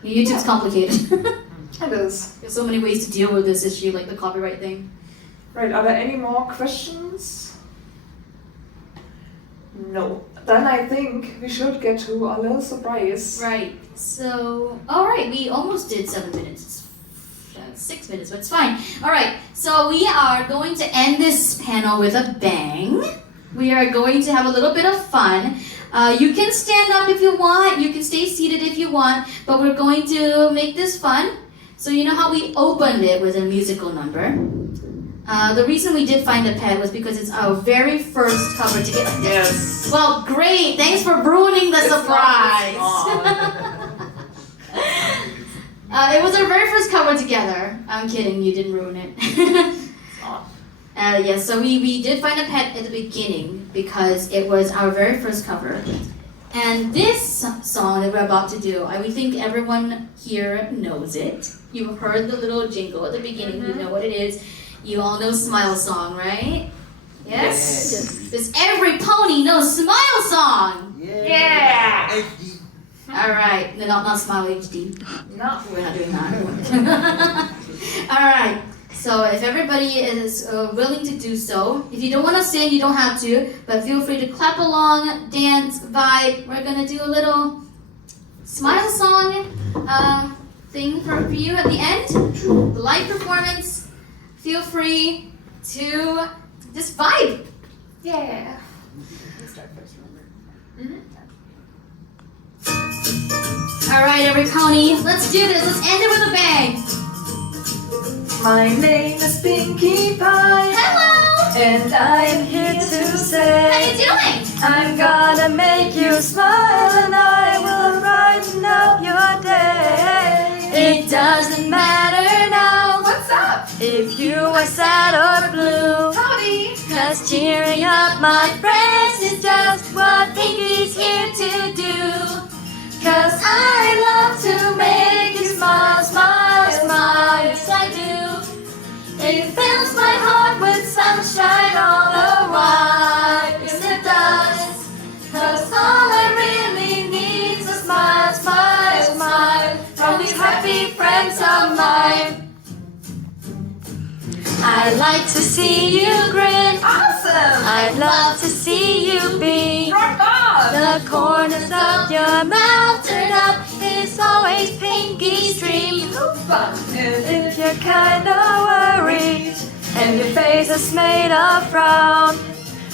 YouTube's complicated. It is. There's so many ways to deal with this issue, like the copyright thing. Right, are there any more questions? No. Then I think we should get to our little surprise. Right. So, all right, we almost did 7 minutes. 6 minutes, but it's fine. All right, so we are going to end this panel with a bang. We are going to have a little bit of fun. You can stand up if you want. You can stay seated if you want. But we're going to make this fun. So you know how we opened it with a musical number? The reason we did find a pet was because it's our very first cover together. Yes. Well, great. Thanks for ruining the surprise. It was our very first cover together. I'm kidding, you didn't ruin it. Yes, so we did find a pet at the beginning because it was our very first cover. And this song that we're about to do, we think everyone here knows it. You've heard the little jingle at the beginning, you know what it is. You all know Smile Song, right? Yes? Does every pony know Smile Song? Yeah! All right, no, not Smile HD. No. We're not doing that. All right. So if everybody is willing to do so, if you don't want to sing, you don't have to, but feel free to clap along, dance, vibe. We're gonna do a little Smile Song thing for you at the end. The live performance. Feel free to just vibe. Yeah. Let's start first, remember? All right, every pony, let's do this. Let's end it with a bang. My name is Pinkie Pie. Hello. And I am here to How say you doing? I'm gonna make you smile and I will brighten up your day. It doesn't matter now. What's up? If you are sad or blue, Howdy. cause cheering up my friends is just what Pinkie's here to do. Cause I love to make you smile, smile, smile, yes I do. It fills my heart with sunshine all the while, yes it does. Cause all I really need is a smile, smile, smile from these happy friends of mine. I like to see you grin. Awesome! I'd love to see you beam. Rock on! The corners of your mouth turn up. It's always Pinkie's dream. Fun! And if you're kinda worried and your face is made of frown,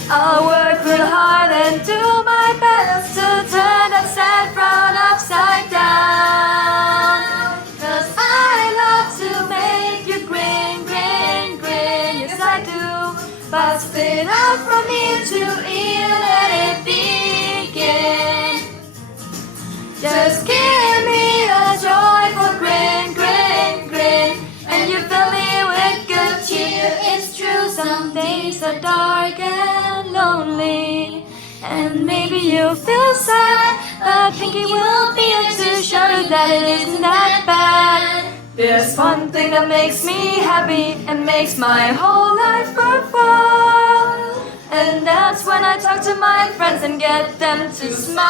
I'll work real hard and do my best to turn that sad frown upside down. Cause I love to make you grin, grin, grin, yes I do. But spit out from ear to ear, let it begin. Just give me a joyful grin, grin, grin, and you fill me with good cheer. It's true, some days are dark and lonely, and maybe you feel sad, but Pinkie will be here to show you that it isn't that bad. There's one thing that makes me happy and makes my whole life worthwhile, and that's when I talk to my friends and get them to smile.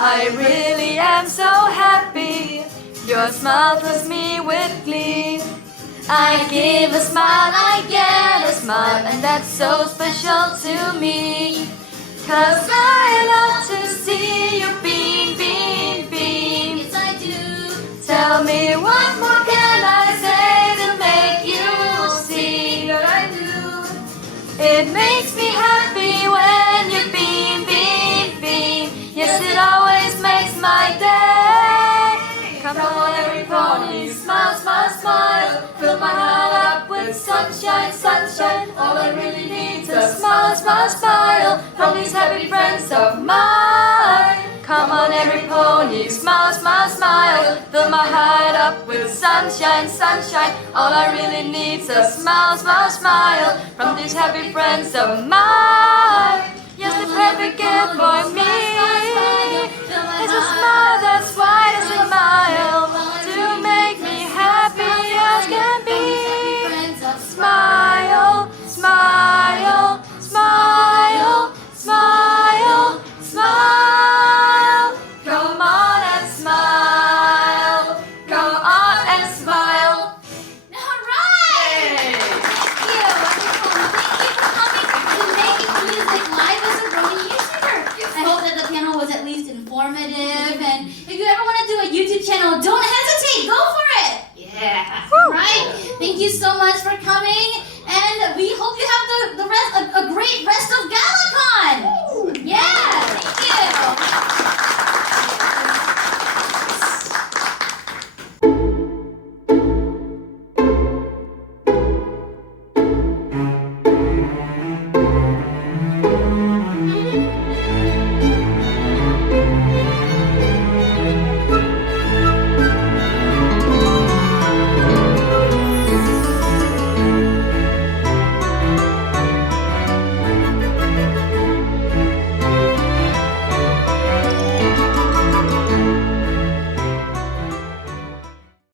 I really am so happy. Your smile fills me with glee. I give a smile, I get a smile, and that's so special to me. Cause I love to see you beam, beam, beam. Yes I do. Tell me what more can I say to make you see that I do. It makes me happy when you beam, beam, beam. Yes, it always makes my day. Come on, every pony, smile, smile, smile. Fill with sunshine, sunshine. All I really need is a smile, smile, smile from these happy friends of mine. Come on, every pony, smile, smile, smile. Fill my heart up with sunshine, sunshine. All I really need is a smile, smile, smile from these happy friends of mine. Yes, the perfect gift for me is a smile that's white as a mile to make me happy as can be. Smile, smile, smile, smile, smile. Come on and smile. Come on and smile. Alright! Thank you! Wonderful. Thank you for coming to Making Music Live as a Brony YouTuber. I hope that the panel was at least informative, and if you ever want to do a YouTube channel, don't hesitate, go for it! Yeah! Right? Thank you so much for coming, and we hope you have the rest a great rest of Galacon! Yeah! Thank you!